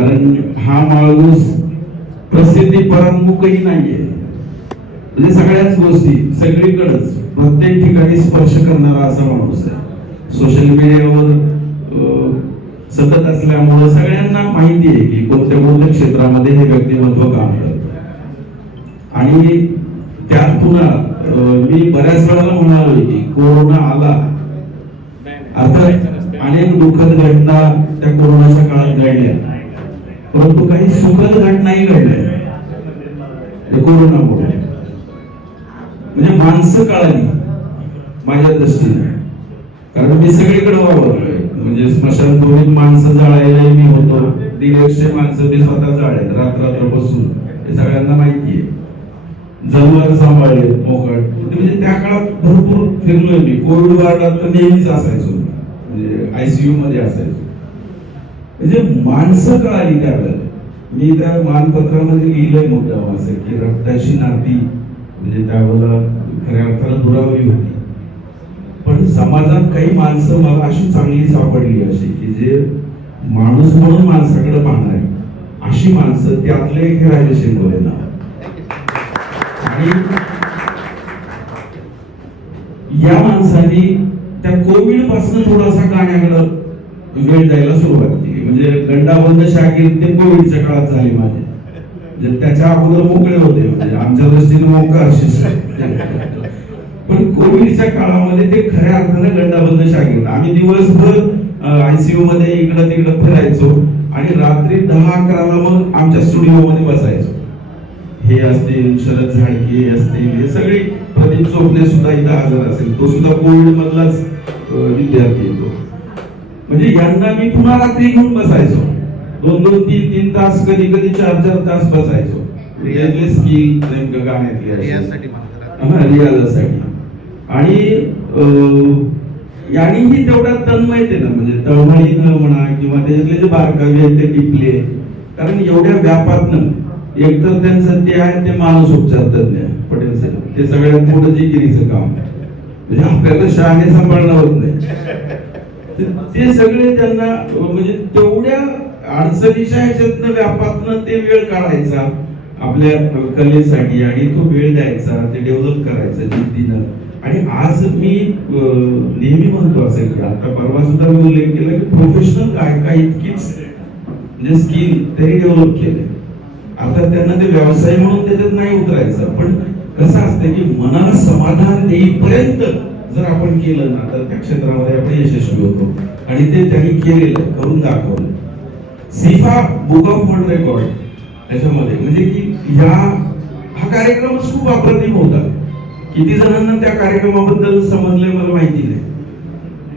कारण हा माणूस प्रसिद्धी परांमुखही नाहीये. म्हणजे सगळ्याच गोष्टी सगळीकडेच प्रत्येक ठिकाणी स्पर्श करणारा असा माणूस आहे. सोशल मीडियावर सतत असल्यामुळं सगळ्यांना माहिती आहे की कोणत्या कोणत्या क्षेत्रामध्ये हे व्यक्तिमत्व काम करत. आणि त्यात पुन्हा मी बऱ्याच वेळेला म्हणालो की कोरोना आला. अर्थात अनेक दुःखद घटना त्या कोरोनाच्या काळात घडल्या. परंतु काही सुखद घटनाही घडल्या. कोरोनामुळे म्हणजे माणसं काळाली माझ्या दृष्टीने. कारण मी सगळीकडे वावरलोय. म्हणजे स्मशानभूमीत माणसं जाळायला मी होतो. दीड एकशे माणसं मी स्वतः जाळ्यात रात्र बसून. हे सगळ्यांना माहिती आहे. जनावर सांभाळले मोकळ. म्हणजे, म्हणजे त्या काळात भरपूर फिरलोय मी. कोविड वार्डात तर नेहमीच असायचो. म्हणजे आयसीयू मध्ये असायचो. म्हणजे माणसं कळाली त्यावेळेला मी त्या मानपत्रामध्ये लिहिलंय मुद्दाम असं की रक्ताची नाती म्हणजे त्यावेळेला खऱ्या अर्थाला दुरावली होती. पण समाजात काही माणसं मला अशी चांगली सापडली अशी की जे माणूस म्हणून माणसाकडे पाहणार. अशी माणसं त्यातले एक हे राजे नाव. आणि या माणसाने त्या कोविडपासून थोडासा गाण्याकडे वेळ द्यायला सुरुवात केली. म्हणजे गंडाबंद शाखेत ते कोविडच्या काळात झाले माझे. म्हणजे त्याच्या अगोदर मोकळे होते. म्हणजे आमच्या दृष्टीने मोकार शिष्य पण कोविडच्या काळामध्ये ते खऱ्या अर्थाने गंडाबंद शाखेत आम्ही दिवसभर आयसीयू मध्ये इकडं तिकडं फिरायचो आणि रात्री दहा अकराला मग आमच्या स्टुडिओ मध्ये बसायचो. हे असतील शरद झाडके असतील हे सगळे प्रदीप चोपडे सुद्धा इथं हजर असेल. तो सुद्धा कोविड मधलाच विद्यार्थी येतो म्हणजे यांना मी पुन्हा रात्री घेऊन बसायचो. दोन दोन तीन तीन तास कधी कधी चार चार तास बसायचो. स्किल नेमकं अशी. रियाजसाठी आणि यांनीही तेवढा तन्मयतेनं म्हणजे तळमळीनं म्हणा किंवा त्याच्यातले जे बारकावे आहेत ते टिपले. कारण एवढ्या व्यापातनं एकतर त्यांचं ते आहे ते मानस उपचार तज्ञ पटेल साहेब ते सगळ्यात मोठं जे गिरीचं काम म्हणजे आपल्याला शहाणे सांभाळणं होत नाही. ते- सगळे त्यांना म्हणजे तेवढ्या अडचणीच्या ह्याच्यातनं व्यापातनं ते वेळ काढायचा आपल्या कलेसाठी आणि तो वेळ द्यायचा ते डेव्हलप करायचं जिद्दीनं. आणि आज मी नेहमी म्हणतो असं की आता परवा सुद्धा मी उल्लेख केला की प्रोफेशनल काय काय इतकीच म्हणजे स्किल तरी डेव्हलप केले. आता त्यांना ते व्यवसाय म्हणून त्याच्यात नाही उतरायचं. पण कसं असतं की मनाला समाधान देईपर्यंत जर आपण केलं ना तर त्या क्षेत्रामध्ये आपण यशस्वी होतो. आणि ते त्यांनी केलेलं करून दाखवलं. सिफा बुक ऑफ वर्ल्ड रेकॉर्ड त्याच्यामध्ये म्हणजे की ह्या हा कार्यक्रमच खूप अप्रतिम होता. किती जणांना त्या कार्यक्रमाबद्दल समजले मला माहिती नाही.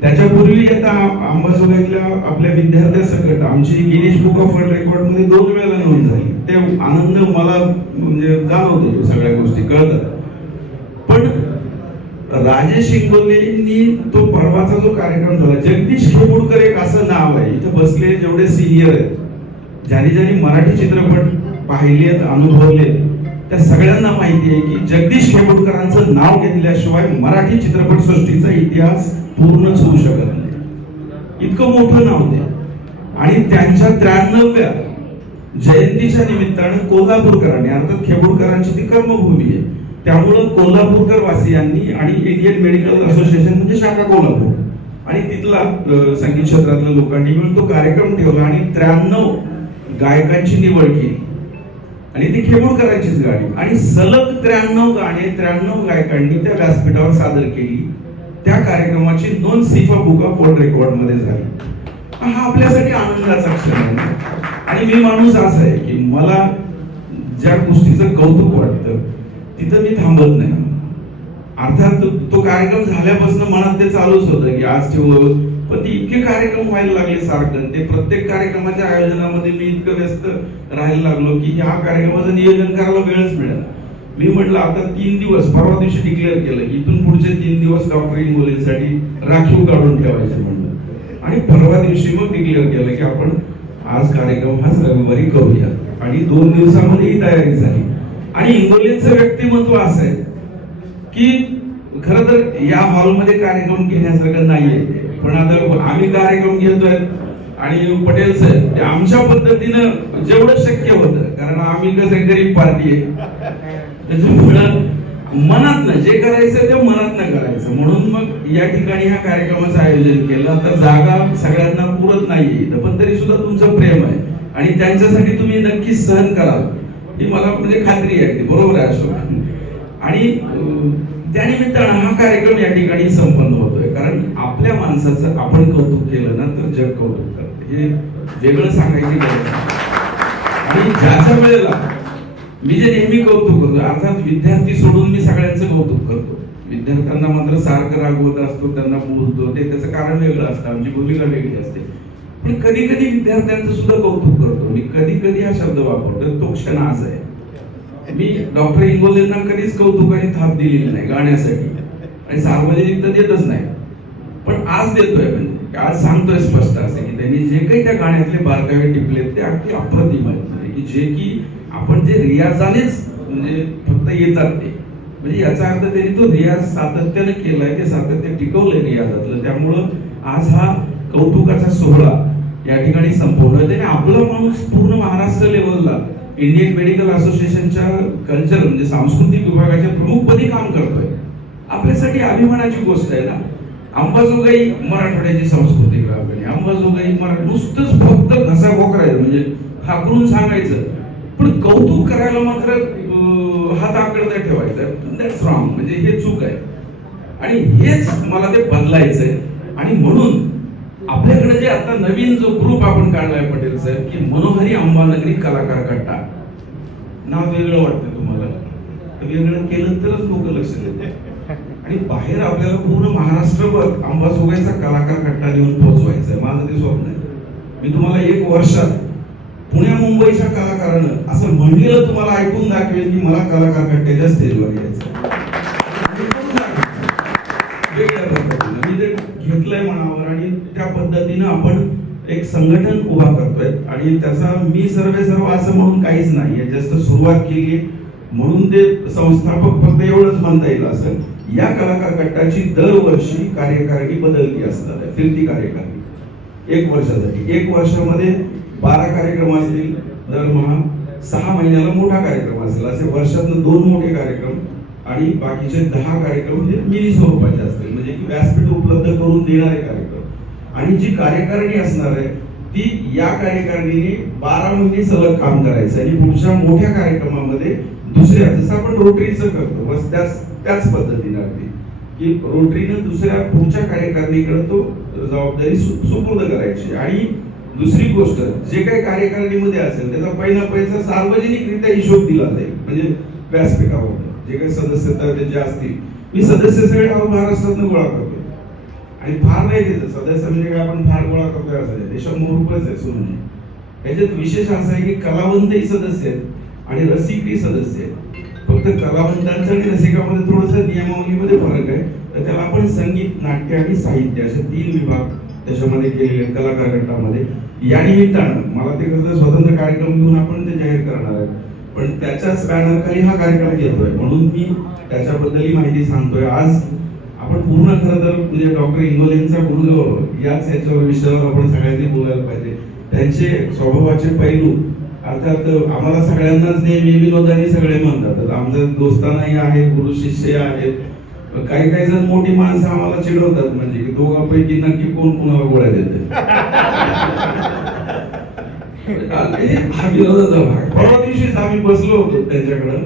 त्याच्यापूर्वी आता अंबाजोगाईतल्या आपल्या विद्यार्थ्या सकट आमची गिनीज बुक ऑफ वर्ल्ड रेकॉर्डमध्ये दोन वेळेला नोंद झाली. ते आनंद मला म्हणजे जाणवतो सगळ्या गोष्टी कळतात. पण राजेश इंगोलेंनी तो परवाचा जो कार्यक्रम झाला जगदीश खेमुडकर एक असं नाव आहे इथं बसले जेवढे सिनियर आहेत. ज्यांनी ज्यांनी मराठी चित्रपट पाहिलेत अनुभवलेत त्या सगळ्यांना माहिती आहे की जगदीश खेमुडकरांचं नाव घेतल्याशिवाय मराठी चित्रपट सृष्टीचा इतिहास पूर्णच होऊ शकत नाही. इतकं मोठं नाव ते आणि त्यांच्या त्र्याण्णव्या जयंतीच्या निमित्तानं कोल्हापूरकरांनी अर्थात खेबुडकरांची ती कर्मभूमी आहे. त्यामुळं कोल्हापूरकर वासियांनी आणि इंडियन मेडिकल असोसिएशन म्हणजे शाखा कोल्हापूर. आणि तिथला संगीत क्षेत्रातल्या लोकांनी मिळून तो कार्यक्रम ठेवला आणि त्र्याण्णव गायकांची निवड केली. आणि ती खेमुडकरांचीच गाणी आणि सलग त्र्याण्णव गाणे त्र्याण्णव गायकांनी त्या व्यासपीठावर सादर केली. त्या कार्यक्रमाची नोंद सिफा बुक ऑफ रेकॉर्डमध्ये झाली. हा आपल्यासाठी आनंदाचा क्षण आहे आणि मी माणूस असा आहे की मला ज्या गोष्टीचं कौतुक वाटतं तिथं मी थांबत नाही. अर्थात तो- तो कार्यक्रम झाल्यापासून मनात ते चालूच होतं की आज ठेवू पण ते इतके कार्यक्रम व्हायला लागले सारखं. ते प्रत्येक कार्यक्रमाच्या आयोजनामध्ये मी इतकं व्यस्त राहायला लागलो की ह्या कार्यक्रमाचं नियोजन करायला वेळच मिळाला. मी म्हटलं आता तीन दिवस परवा दिवशी डिक्लेअर केलं इथून पुढचे तीन दिवस डॉक्टर इंगोलेसाठी राखीव काढून ठेवायचे म्हणलं. आणि परवा दिवशी मग डिक्लेअर केलं की आपण आज कार्यक्रम हाच रविवारी करूया. आणि दोन दिवसामध्ये ही तयारी झाली. आणि इंगोलेचं व्यक्तिमत्व असं आहे की खर तर या हॉलमध्ये कार्यक्रम घेण्यासारखं नाहीये. पण आता आम्ही कार्यक्रम घेतोय आणि पटेल साहेब ते आमच्या पद्धतीनं जेवढं शक्य होतं कारण आम्ही कसं गरीब पार्टी आहे. त्याच्यामुळं मनात जे करायचं ते मनात करायचं. म्हणून मग या ठिकाणी ह्या कार्यक्रमाचं आयोजन केलं. तर जागा सगळ्यांना पुरत नाहीये. पण तरी सुद्धा तुमचं प्रेम आहे. आणि त्यांच्यासाठी तुम्ही नक्कीच सहन कराल. ही मला म्हणजे खात्री आहे बरोबर आहे अशोक आणि त्यानिमित्तानं हा कार्यक्रम या ठिकाणी संपन्न होतोय. कारण आपल्या माणसाचं आपण कौतुक केलं ना तर जग कौतुक करत. हे वेगळं सांगायची गरज आणि ज्याच्या वेळेला मी जे नेहमी कौतुक करतो अर्थात विद्यार्थी सोडून मी सगळ्यांचं कौतुक करतो. विद्यार्थ्यांना मात्र सारखं रागवत असतो त्यांना बोलतो ते त्याचं कारण वेगळं असतं आमची भूमिका वेगळी असते. पण कधी कधी विद्यार्थ्यांचं सुद्धा कौतुक करतो. मी कधी कधी हा शब्द वापरतो. तो क्षण आज आहे. मी डॉक्टर इंगोलेंना कधीच कौतुकाने थाप दिलेली नाही गाण्यासाठी. आणि सार्वजनिक तर देतच नाही. पण आज देतोय म्हणजे आज सांगतोय स्पष्ट असं की त्यांनी जे काही त्या गाण्यातले बारकावे टिपलेत ते अगदी अप्रतिम आहेत. म्हणजे की जे की आपण जे रियाजानेच म्हणजे फक्त येतात ते. म्हणजे याचा अर्थ त्यांनी तो रियाज सातत्याने केलाय ते सातत्य टिकवलंय रियाजातलं. त्यामुळं आज हा कौतुकाचा सोहळा या ठिकाणी संपवलं म्हणजे त्याने आपला माणूस पूर्ण महाराष्ट्र लेवलला इंडियन मेडिकल असोसिएशनच्या कल्चर म्हणजे सांस्कृतिक विभागाच्या प्रमुखपदी काम करतोय. आपल्यासाठी अभिमानाची गोष्ट आहे ना. अंबाजोगाई मराठवाड्याची सांस्कृतिक विभागाने अंबाजोगाई मराठ नुसतंच फक्त घसा कोकरायचं म्हणजे हाकरून सांगायचं. पण कौतुक करायला मात्र हात आकडता ठेवायचा. दॅट्स रॉंग म्हणजे हे चूक आहे. आणि हेच मला ते बदलायचंय. आणि म्हणून आपल्याकडे जे आता नवीन जो ग्रुप आपण काढलाय पटेल साहेब की मनोहरी अंबानगरी कलाकार गट्टा नाव वेगळं वाटतं तुम्हाला. वेगळं केलं तरच लोक लक्ष देतात. आणि बाहेर आपल्याला पूर्ण महाराष्ट्रभर अंबाजोगाईचा कलाकार कट्टा देऊन पोहोचवायचा आहे माझं ते स्वप्न आहे. मी तुम्हाला एक वर्षात पुण्या मुंबईच्या कलाकारानं असं म्हणलेलं तुम्हाला ऐकून दाखवेल की मला कलाकार गट्ट्याच्या स्टेजवर यायचं वेगळ्या पद्धतीनं मी ते घेतलंय मनावर आणि त्या पद्धतीनं आपण एक संघटन उभा करतोय. आणि त्याचा मी सर्वे सर्व असं म्हणून काहीच नाहीये. जस्ट सुरुवात केली म्हणून ते संस्थापक फक्त एवढंच म्हणता येईल असं. या कलाकार गटाची दरवर्षी कार्यकारिणी बदलती असतात. फिरती कार्यकारिणी. एक वर्षासाठी. एक वर्षामध्ये बारा कार्यक्रम असतील. दरमहा सहा महिन्याला मोठा कार्यक्रम असेल. असे वर्षातनं दोन मोठे कार्यक्रम आणि बाकीचे दहा कार्यक्रम म्हणजे मिनी स्वरूपाचे असतील. म्हणजे व्यासपीठ उपलब्ध करून देणारे कार्यक्रम. आणि जी कार्यकारिणी असणार आहे ती या कार्यकारिणीने बारा महिने सलग काम करायचं आणि पुढच्या मोठ्या कार्यक्रमामध्ये दुसऱ्या जसं आपण रोटरीचं करतो बस त्याच त्याच पद्धतीने अगदी. की रोटरीनं दुसऱ्या पुढच्या कार्यकारिणीकडे तो जबाबदारी सु- सुपूर्द करायची. आणि दुसरी गोष्ट जे काही कार्यकारिणीमध्ये असेल त्याचा पहिला पैसा सार्वजनिकरित्या हिशोब दिला जाईल. म्हणजे व्यासपीठावर जे काही सदस्यता ते जे असतील मी सदस्य सगळे महाराष्ट्रातनं गोळा करतो. आणि फार नाही त्याचं सदस्य म्हणजे काय? आपण फार गोळा करतोय असं नाही. ते आहे सोनं म्हणजे. याच्यात विशेष असं आहे की कलावंतही सदस्य आहेत आणि रसिकही सदस्य आहेत. फक्त कलावंतांचं आणि रसिकामध्ये थोडस नियमावलीमध्ये फरक आहे. तर त्याला आपण संगीत नाट्य आणि साहित्य असे तीन विभाग त्याच्यामध्ये केलेले आहेत कलाकार गटामध्ये. या निमित्तानं मला ते कसं स्वतंत्र कार्यक्रम घेऊन आपण ते जाहीर करणार आहे पण त्याच्याच बॅनरखाली हा कार्यक्रम घेतोय म्हणून मी त्याच्याबद्दलही माहिती सांगतोय. आज आपण पूर्ण खरं तर म्हणजे डॉक्टर इंगोलेंचा गुणगौरव याच याच्यावर विषयावर आपण सगळ्यांनी बोलायला पाहिजे. त्यांचे स्वभावाचे पैलू अर्थात आम्हाला सगळ्यांनाच नेहमी विनोदाने सगळे म्हणतात. आमच्या दोस्तांनाही आहेत गुरु शिष्य आहेत. काही काही जण मोठी माणसं आम्हाला चिडवतात म्हणजे की दोघांपैकी नक्की कोण कोणाला गोळ्या देते? हा विनोदाचा भाग. परवा दिवशीच आम्ही बसलो होतो त्यांच्याकडं.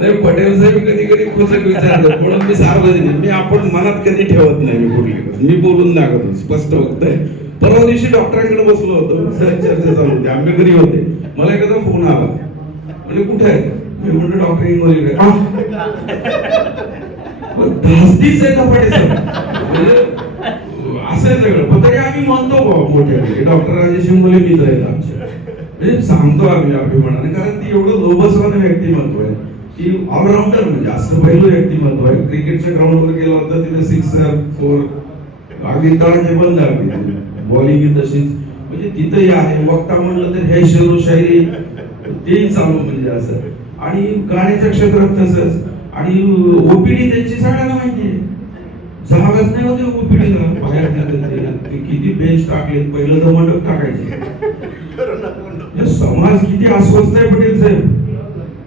नाही, पटेल साहेब कधी कधी पुस्तक विचारतो म्हणून मी सार्वजनिक मी आपण मनात कधी ठेवत नाही मी कुठली. गोष्ट. मी बोलून दाखवतो स्पष्ट बघतोय परवा दिवशी डॉक्टरांकडे बसलो होतो सहज चर्चा चालू होती. आम्ही घरी होते. मला एखादा फोन आला. म्हणजे कुठे आहे? मी म्हणतो डॉक्टर इंगोली "आ?" धास्तीच आहे कपाटे सर म्हणजे असं सगळं. पण तरी आम्ही म्हणतो बाबा मोठ्या डॉक्टर राजेश इंगोली मित्र आहेत आमचे म्हणजे सांगतो आम्ही अभिमानाने कारण ती एवढं लोभसवान व्यक्तिमत्व आहे की ऑलराऊंडर म्हणजे असं पहिलं व्यक्तिमत्व आहे. क्रिकेटच्या ग्राउंडवर गेला होता तिथे सिक्सर फोर अगदी तळाचे बंद अगदी बॉलिंग तशीच. म्हणजे तिथंही आहे. वक्ता म्हणलं तर हे शेरो शायरी तेही चालू म्हणजे असं. आणि गाण्याच्या क्षेत्रात तसंच. आणि ओपीडी त्यांची सगळ्यांना माहिती आहे. जागाच नाही होते ओपीडीला. बाहेर ते- ते किती बेंच टाकले पहिलं तर मंडप टाकायचे. हे समाज किती अस्वस्थ आहे पटेल साहेब.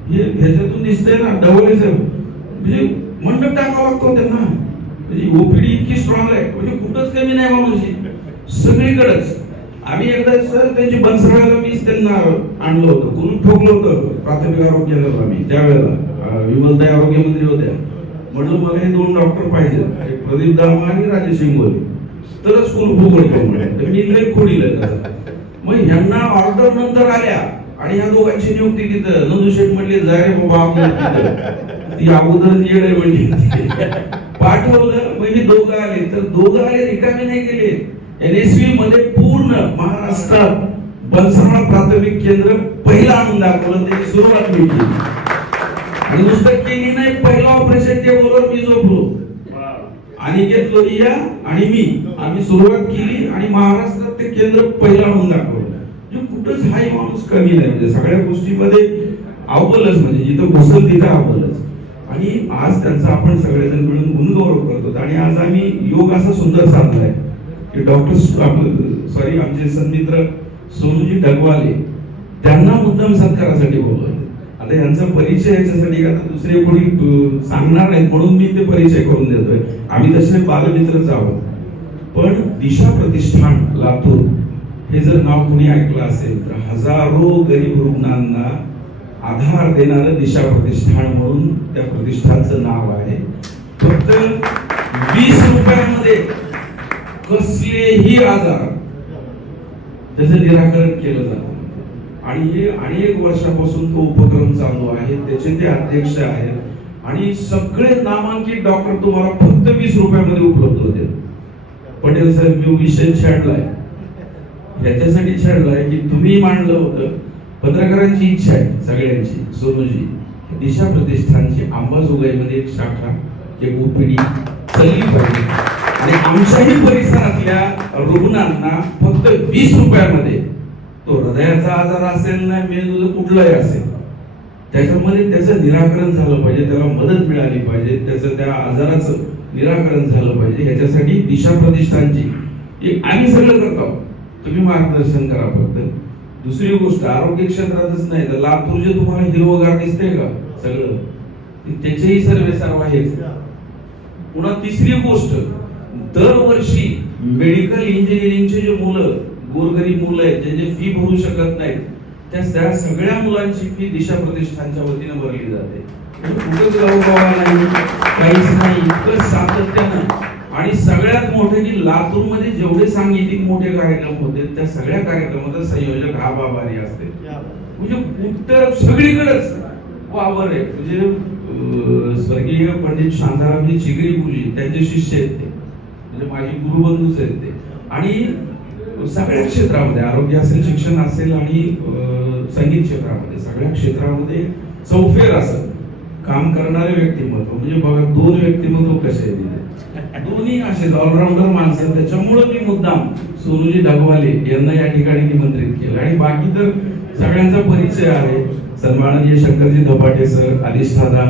हे ह्याच्यातून दिसतंय ना डवले म्हणजे मंडप टाकावा लागतो त्यांना. म्हणजे ओपीडी इतकी स्ट्रॉंग आहे. म्हणजे कुठंच कमी नाही हो माणूस सगळीकडेच. आम्ही एकदा सर त्यांची बनसरायला मीच त्यांना आणलं होतं. कुलूप ठोकलं होतं? प्राथमिक आरोग्य केंद्राला आम्ही. त्यावेळेला. अं, विमलताई आरोग्य मंत्री होत्या. म्हटलं मला हे दोन डॉक्टर पाहिजे. प्रदीप दामा आणि राजेश इंगोले तरच कुलूप उघडतो मी लय खोडील. मग ह्यांना ऑर्डर नंतर आल्या. आणि या दोघांची नियुक्ती तिथं. नंदू शेठ म्हणले जाय रे बाबा आपल्याला ती अगोदर येड आहे म्हणजे पाठवलं म्हणजे दोघं आले. तर दोघं आले रिकामे नाही गेले एनएसवी मध्ये पूर्ण महाराष्ट्रात बनसरा प्राथमिक केंद्र पहिला आणून दाखवलं. त्याची सुरुवात मी केली. आणि नुसतं केली नाही पहिला ऑपरेशन टेबलवर मी झोपलो. अनिकेत लोहिया आणि मी. आम्ही सुरुवात केली आणि महाराष्ट्रात ते केंद्र पहिला आणून दाखवलं. कुठंच हाय माणूस कमी नाही. म्हणजे सगळ्या गोष्टीमध्ये अव्वलच म्हणजे जिथं घुसल तिथं अव्वलच. आणि आज त्यांचा आपण सगळेजण मिळून गुणगौरव करतो आणि आज आम्ही योग असा सुंदर साधलाय की डॉक्टर सॉरी आमचे सन्मित्र सोनूजी डगवाले त्यांना मुद्दाम सत्कारासाठी बोलवलं. आता यांचा परिचय याच्यासाठी आता दुसरे कोणी सांगणार नाहीत. म्हणून मी ते परिचय करून देतोय. आम्ही तसे बालमित्रच आहोत. पण दिशा प्रतिष्ठान लातूर हे जर नाव कोणी ऐकलं असेल तर हजारो गरीब रुग्णांना आधार देणारं दिशा प्रतिष्ठान म्हणून त्या प्रतिष्ठानचं नाव आहे. फक्त वीस रुपयामध्ये कसलेही आजार त्याचं निराकरण केलं जातं आणि हे अनेक वर्षापासून तो उपक्रम चालू आहे त्याचे ते अध्यक्ष आहेत. आणि सगळे नामांकित डॉक्टर तुम्हाला फक्त वीस रुपयामध्ये उपलब्ध होते. पटेल साहेब मी विषय छेडलाय. याच्यासाठी छेडलाय की तुम्ही मांडलं होतं पत्रकारांची इच्छा आहे सगळ्यांची. सोनूजी दिशा प्रतिष्ठानची अंबाजोगाईमध्ये एक शाखा एक ओपीडी चालली पाहिजे. आणि आमच्याही परिसरातल्या रुग्णांना फक्त वीस रुपयामध्ये तो हृदयाचा आजार असेल ना मेंदूचं कुठलाही असेल त्याच्यामध्ये त्याचं निराकरण झालं पाहिजे त्याला मदत मिळाली पाहिजे त्याचं त्या आजाराचं निराकरण झालं पाहिजे. ह्याच्यासाठी दिशा प्रतिष्ठानची एक आम्ही सगळं करतो. तुम्ही मार्गदर्शन करा फक्त. दुसरी गोष्ट आरोग्य क्षेत्रातच नाही तर लातूर जे तुम्हाला हिरवगार दिसते का? सगळं. त्याचेही सर्वे सर्व आहेत. पुन्हा तिसरी गोष्ट दरवर्षी मेडिकल इंजिनिअरिंगचे जे मुलं गोरगरीब मुलं आहेत जे जे फी भरू शकत नाहीत त्या त्या सगळ्या मुलांची फी दिशा प्रतिष्ठानच्या वतीने भरली जाते. कुठंच गावोगावा नाही. काहीच नाही. इतकं सातत्यानं आणि सगळ्यात मोठे की लातूरमध्ये जेवढे सांगीतिक मोठे कार्यक्रम होते त्या सगळ्या कार्यक्रमाचा संयोजक हा बाबारी असते. म्हणजे कुठं सगळीकडेच वावर आहे. म्हणजे स्वर्गीय पंडित शांतारामजी चिगरी त्यांचे शिष्य आहेत ते. म्हणजे माझी गुरुबंधूच आहेत ते. आणि सगळ्या क्षेत्रामध्ये आरोग्य असेल शिक्षण असेल आणि संगीत क्षेत्रामध्ये सगळ्या क्षेत्रामध्ये चौफेर असं काम करणारे व्यक्तिमत्व. म्हणजे बघा दोन व्यक्तिमत्व कसे आहेत. दोन्ही असे ऑलराऊंडर माणसं त्याच्यामुळे मी मुद्दाम सोनूजी ढगवाले यांना या ठिकाणी निमंत्रित केलं. आणि बाकी तर सगळ्यांचा परिचय आहे. सन्माननीय शंकरजी धपाटे सर अधिष्ठाता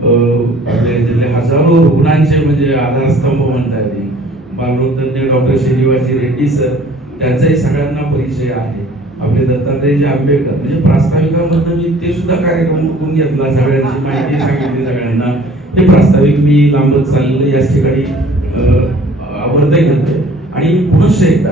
आपल्या हजारो रुग्णांचे म्हणजे आधारस्तंभ म्हणता येईल. बालरोगतज्ञ डॉक्टर श्रीनिवासजी रेड्डी सर त्यांचाही सगळ्यांना परिचय आहे. आपले दत्तात्रयजी आंबेडकर म्हणजे प्रास्ताविकामधनं मी ते सुद्धा कार्यक्रम उठून घेतला सगळ्यांची माहिती सांगितली सगळ्यांना. हे प्रास्ताविक मी लांबत चाललेलं याच ठिकाणी अं, आवर्त आणि पुनश्च एकदा